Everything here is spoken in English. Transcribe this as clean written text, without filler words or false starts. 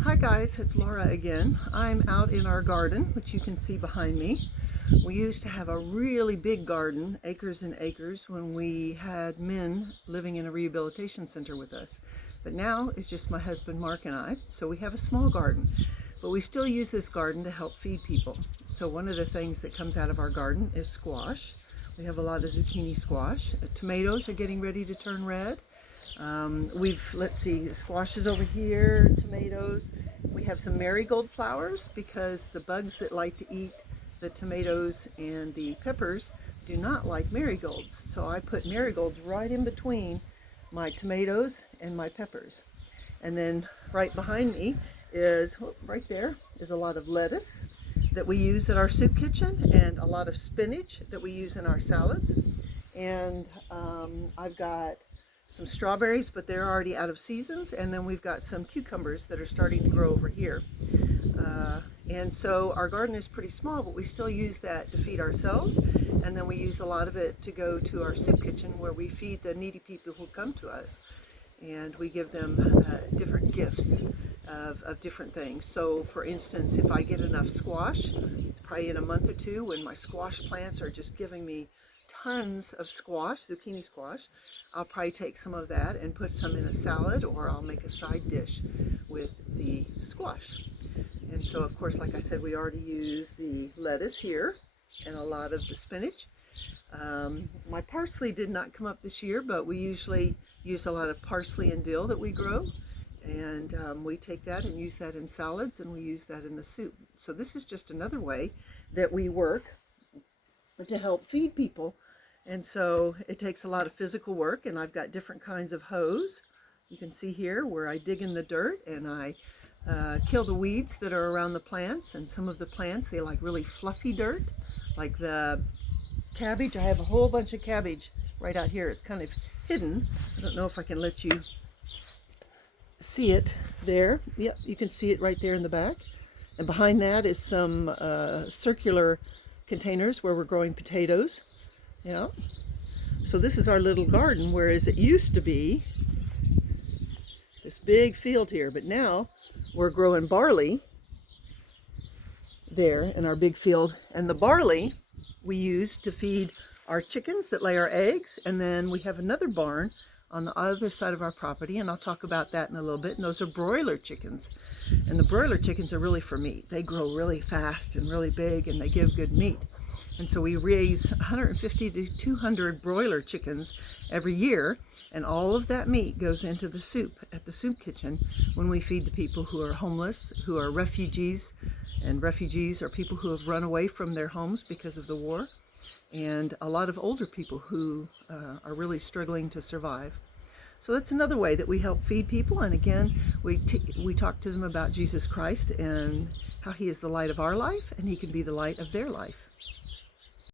Hi guys, it's Laura again. I'm out in our garden, which you can see behind me. We used to have a really big garden, acres and acres, when we had men living in a rehabilitation center with us. But now it's just my husband Mark and I, so we have a small garden. But we still use this garden to help feed people. So one of the things that comes out of our garden is squash. We have a lot of zucchini squash. Tomatoes are getting ready to turn red. Let's see, squashes over here, tomatoes. We have some marigold flowers because the bugs that like to eat the tomatoes and the peppers do not like marigolds. So I put marigolds right in between my tomatoes and my peppers. And then right behind me is, right there, is a lot of lettuce that we use in our soup kitchen and a lot of spinach that we use in our salads. And I've got some strawberries, but they're already out of seasons, and then we've got some cucumbers that are starting to grow over here. And so our garden is pretty small, but we still use that to feed ourselves, and then we use a lot of it to go to our soup kitchen where we feed the needy people who come to us, and we give them different gifts of different things. So for instance, if I get enough squash, probably in a month or two when my squash plants are just giving me tons of squash, zucchini squash, I'll probably take some of that and put some in a salad, or I'll make a side dish with the squash. And so of course, like I said, we already use the lettuce here and a lot of the spinach. My parsley did not come up this year, but we usually use a lot of parsley and dill that we grow. And we take that and use that in salads, and we use that in the soup. So this is just another way that we work to help feed people. And so it takes a lot of physical work, and I've got different kinds of hoes. You can see here where I dig in the dirt and I kill the weeds that are around the plants. And some of the plants, they like really fluffy dirt, like the cabbage. I have a whole bunch of cabbage right out here. It's kind of hidden. I don't know if I can let you see it there. Yep, you can see it right there in the back. And behind that is some circular containers where we're growing potatoes. Yeah. So this is our little garden, whereas it used to be this big field here, but now we're growing barley there in our big field. And the barley we use to feed our chickens that lay our eggs. And then we have another barn on the other side of our property, and I'll talk about that in a little bit. And those are broiler chickens. And the broiler chickens are really for meat. They grow really fast and really big, and they give good meat. And so we raise 150 to 200 broiler chickens every year, and all of that meat goes into the soup at the soup kitchen when we feed the people who are homeless, who are refugees, and refugees are people who have run away from their homes because of the war, and a lot of older people who are really struggling to survive. So that's another way that we help feed people. And again, we talk to them about Jesus Christ and how he is the light of our life, and he can be the light of their life.